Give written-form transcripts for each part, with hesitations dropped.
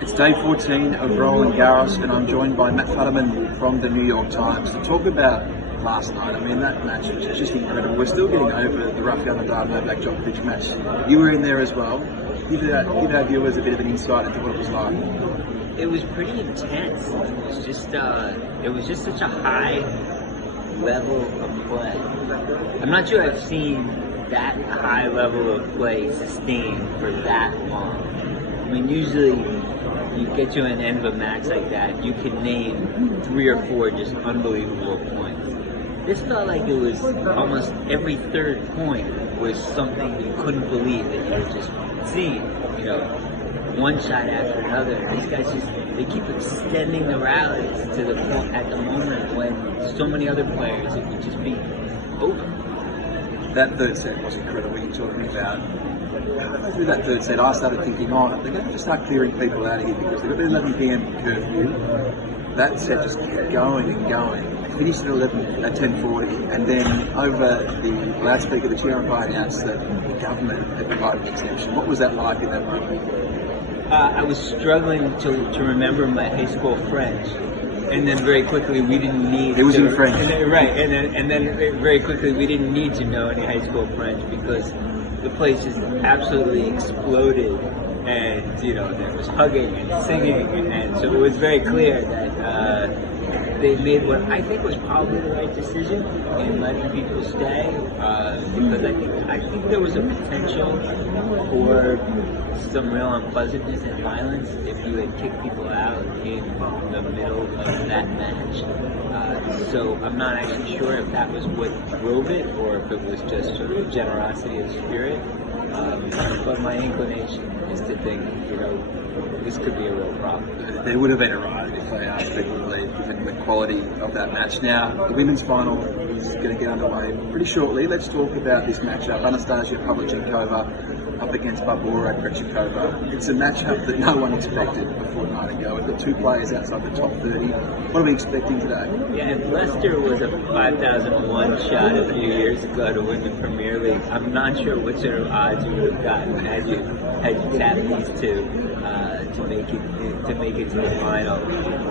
It's day 14 of Roland Garros, and I'm joined by Matt Futterman from the New York Times to talk about last night. I mean, that match was just incredible. We're still getting over the Rafael Nadal Novak Djokovic match. You were in there as well. Give our viewers a bit of an insight into what it was like. It was pretty intense. It was just such a high level of play. I'm not sure I've seen that high level of play sustained for that long. I mean, usually you get to an end of a match like that, you can name 3 or 4 just unbelievable points. This felt like it was almost every third point was something you couldn't believe that you were just seeing. You know, one shot after another. These guys they keep extending the rallies to the point at the moment when so many other players it would just be over. That third set was incredible. You're talking about. Through that third set, I started thinking, they're going to have to start clearing people out of here because they've got the 11 p.m. curfew. That set just kept going and going. It finished at 10:40, and then over the loudspeaker, the chair umpire announced that the government had provided an exemption. What was that like in that moment? I was struggling to remember my high school French. And then very quickly we didn't need. It was in French, and then very quickly we didn't need to know any high school French because the place just absolutely exploded, and there was hugging and singing, and so it was very clear that they made what I think was probably the right decision in letting people stay, because I think there was a potential for some real unpleasantness and violence if you had kicked people out in the middle of that match. So I'm not actually sure if that was what drove it or if it was just sort of generosity of spirit. But my inclination is to think, this could be a real problem. There would have been a riot if they asked people to leave, given the quality of that match. Now, the women's final is going to get underway pretty shortly. Let's talk about this matchup. Anastasia Pavlyuchenkova up against Barbora Krejcikova. It's a matchup that no one expected a fortnight ago. We've got 2 players outside the top 30. What are we expecting today? Yeah, if Leicester was a 5,001 shot a few years ago to win the Premier League, I'm not sure what sort of odds you would have gotten had you tapped these two to make it to the final.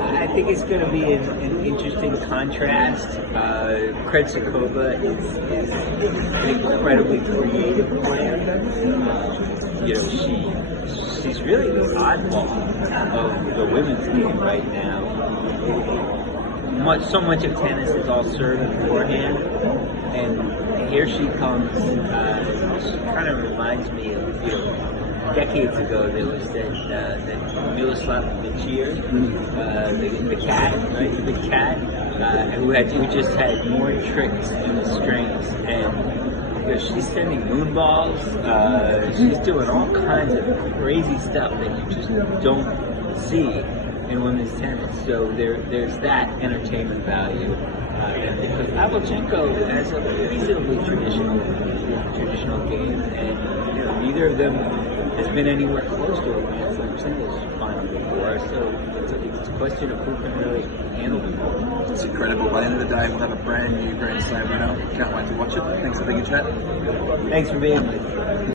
I think it's going to be an interesting contrast. Krejcikova is an incredibly creative player. She's really the oddball of the women's game right now. So much of tennis is all serve and forehand, and here she comes. She kind of reminds me of decades ago there was that Miroslav Vicir, the cat, right? The cat who just had more tricks in the strings, and she's sending moonballs. She's doing all kinds of crazy stuff that you just don't see in women's tennis. So there's that entertainment value. And because Pavlyuchenkova has a reasonably traditional game, and neither of them has been anywhere close to a Grand Slam singles final before. So it's a question of who can really handle them. It's incredible. By the end of the day, we'll have a brand new Grand Slam winner. Can't wait to watch it. Thanks for being a chat. Thanks for being with me.